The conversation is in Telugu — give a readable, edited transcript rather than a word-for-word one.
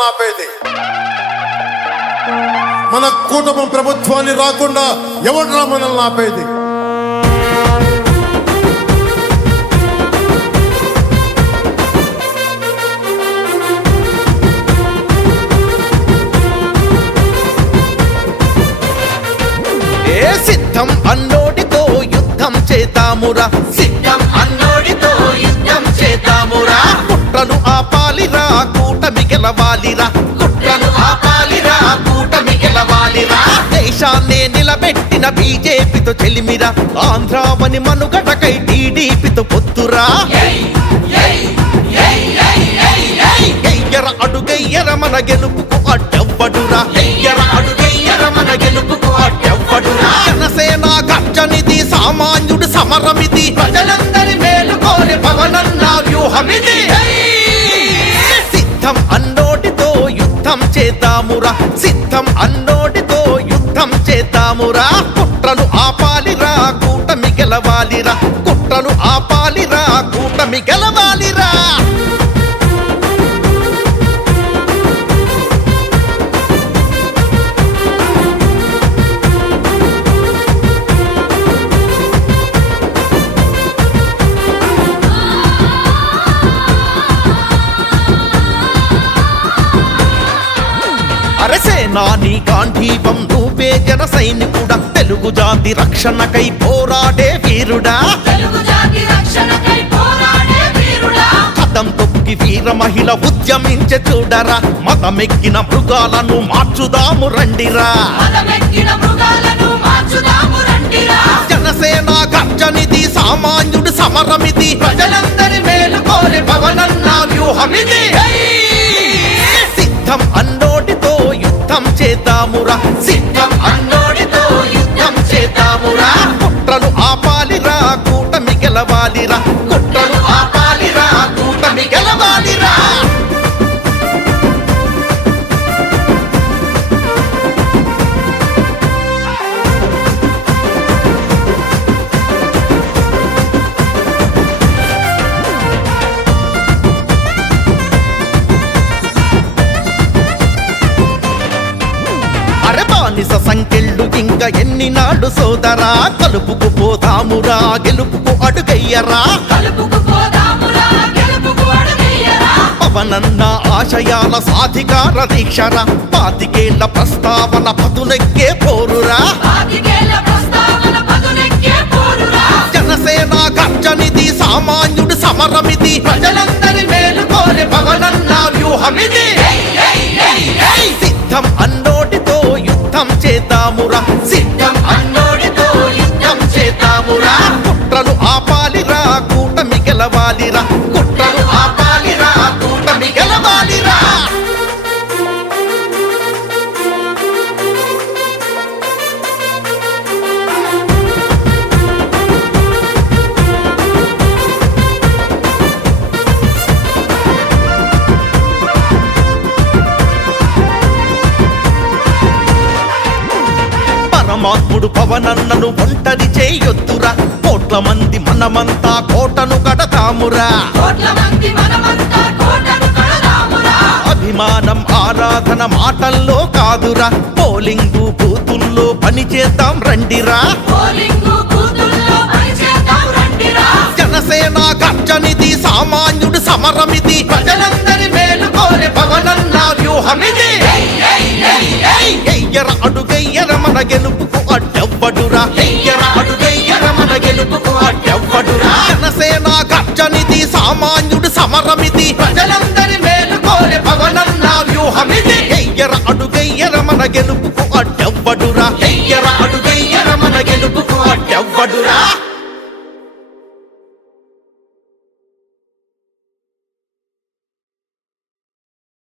మనల్ని ఆపేది? మన కూటమి ప్రభుత్వాన్ని రాకుండా ఎవడ్రా మనల్ని ఆపేది? సిద్ధం అన్నోడితో యుద్ధం చేద్దామురా, సిద్ధం అన్నోడితో యుద్ధం చేద్దామురా. కుట్రను ఆపాలిరా, కూటమి గెలవాలిరా, కుట్రను ఆపాలిరా, కూటమి గెలవాలిరా. దేశాన్నే నిలబెట్టిన బీజేపీతో చెలిమిరా, ఆంధ్రావని మనుగడకై టీడీపీతో పొత్తురా. ఎయ్యర అడుగెయ్యర మన గెలుపుకు అడ్డవ్వడురా, ఎయ్యర అడుగెయ్యర మన గెలుపుకు అడ్డవ్వడురా. జనసేన గర్జనిది, సామాన్యుడు సమరమిది, ప్రజలందరి మేలు కోరి పవనన్న వ్యూహమిది. సిద్ధం అన్నోటితో యుద్ధం చేద్దామురా, సిద్ధం అన్నోటితో యుద్ధం చేద్దామురా. కుట్రను ఆపాలిరా, కూటమి గెలవాలిరా, కుట్రను ఆపాలిరా, కూటమి గెలవాలిరా. అరసేనాని గాంధీవం నువ్వే జన సైనికుడా, తెలుగు జాతి రక్షణకై పోరాడే వీరుడా, కథం తొక్కి వీర మహిళ ఉద్యమించే చూడరా. మతమెక్కిన మృగాలను మార్చుదాము రండిరా, జనసేన గర్జనిది, సామాన్యుడు సమరమిది, ప్రజలందరి మేలు కోరి పవనన్న వ్యూహమిది. సిద్ధం అన్నోటితో యుద్ధం చేద్దామురా, సిద్ధం అన్నోటితో యుద్ధం చేద్దామురా. కుట్రను ఆపాలిరా, కూటమి గెలవాలిరా, కుట్రను ఆపాలిరా, కూటమి గెలవాలిరా. బానిస సంకెళ్ళు ఇంకా ఎన్ని నాడు సోదరా, కలుపుకు పోదామురా, గెలుపుకు అడుగయ్యరా, పవనన్న ఆశయాల సాధికార దీక్షరా. పాతికేళ్ల ప్రస్తావన పదునెక్కే పోరురా, జనసేన గర్జనిది, సామాన్యుడు సమరమిది, ప్రజలందరి మేలు కోరి పవనన్న వ్యూహమిది. సిద్ధం అన్నోటితో యుద్ధం చేద్దామురా, సిద్ధం అన్నోటితో యుద్ధం చేద్దామురా. కుట్రను ఆపాలిరా, కూటమి గెలవాలిరా, కుట్రను ఆపాలిరా, కూటమి గెలవాలిరా. పరమాత్ముడు పవనన్నను ఒంటరి చేయొద్దురా, కోట్ల మంది మనమంతా కోటను కడతామురా. అభిమానం ఆరాధన మాటల్లో కాదురా, పోలింగు బూతుల్లో పని చేద్దాం రండిరా, జనసేన గర్జనిది, సామాన్యుడు సమరమిది, ప్రజలందరి మేలు కోరి పవనన్న వ్యూహమిది. ఎయ్యర అడుగెయ్యర మన గెలుపుకు అడ్డవ్వడురా, ఎయ్యర అడుగెయ్యర మన గెలుపుకు అడ్డవ్వడురా. జనసేన గర్జనిది, సామాన్యుడు సమరమిది, ప్రజలందరి మేలు కోరి పవనన్న వ్యూహమిది. ఎయ్యర అడుగెయ్యర మన గెలుపుకు అడ్డవ్వడురా, ఎయ్యర అడుగ